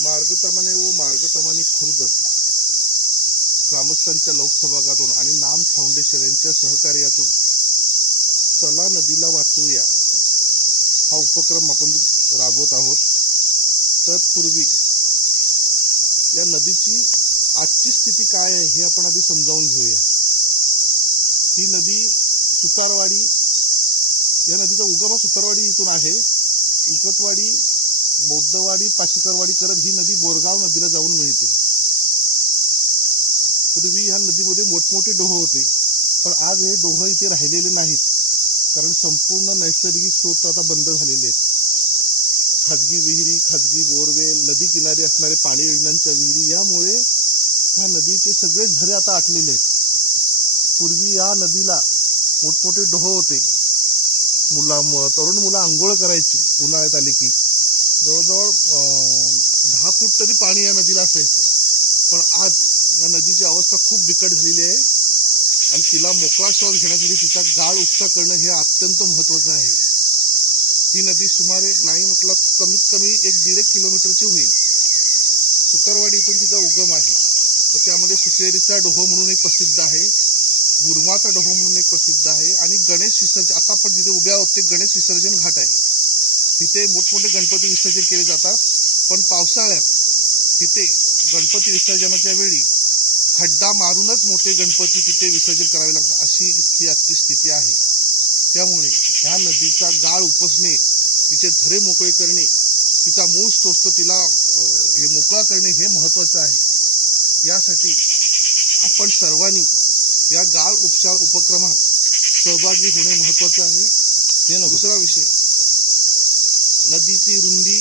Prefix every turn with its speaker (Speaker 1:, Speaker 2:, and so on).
Speaker 1: मार्गतमाने व मार्गतमाने खुर्द. ग्रामस्थांच्या लोकसहभागातून आणि नाम फाउंडेशन यांच्या सहकार्यातून चला नदीला वाचूया. हा उपक्रम आपण राबवत आहोत. तत्पूर्वी या नदीची आजची स्थिती काय आहे हे आपण आधी समजावून घेऊया. ही नदी सुतारवाडी या नदीचा उगम हा सुतारवाडी इथून आहे. उकतवाडी बौद्धवाडी पाशेकरवाडी करत ही नदी बोरगाव नदीला जाऊन मिळते. पूर्वी ह्या नदीमध्ये मोठमोठे डोह होते पण आज हे डोह इथे राहिलेले नाहीत कारण संपूर्ण नैसर्गिक स्रोत आता बंद झालेले आहेत. खाजगी विहिरी खाजगी बोरवेल नदी किनारी असणारे पाणी योजनांच्या विहिरी यामुळे ह्या नदीचे सगळे झरे आता आटलेले आहेत. पूर्वी या नदीला मोठमोठे डोह होते मुला तरुण मुलं आंघोळ करायची उन्हाळ्यात आली की. जवळजवळ दहा फूट तरी पाणी या नदीला असायचं. पण आज या नदीची अवस्था खूप बिकट झालेली आहे. आणि तिला मोकळा श्वास घेण्यासाठी तिचा गाळ उपसा करणं हे अत्यंत महत्वाचं आहे. ही नदी सुमारे नाही म्हटलं कमीत कमी एक दीड एक किलोमीटरची होईल. सुतारवाडी इथून तिचा उगम आहे. तर त्यामध्ये सुसेरीचा डोह म्हणून एक प्रसिद्ध आहे. बुरमाचा डोह म्हणून एक प्रसिद्ध आहे आणि गणेश विसर्जन आता आपण जिथे उभे आहोत ते गणेश विसर्जन घाट आहे. तिथे मोठमोठे गणपती विसर्जन केले जातात पण पावसाळ्यात तिथे गणपती विसर्जनाच्या वेळी खड्डा मारूनच मोठे गणपती तिथे विसर्जन करावे लागतात अशी इतकी आजची स्थिती आहे. त्यामुळे ह्या नदीचा गाळ उपसणे तिचे झरे मोकळे करणे तिचा मूळ स्तोस्त तिला हे मोकळा करणे हे महत्त्वाचं आहे. यासाठी आपण सर्वांनी या गाळ उपचार उपक्रमात सहभागी होणे महत्त्वाचं आहे.
Speaker 2: ते
Speaker 1: दुसरा विषय नदीची रुंदी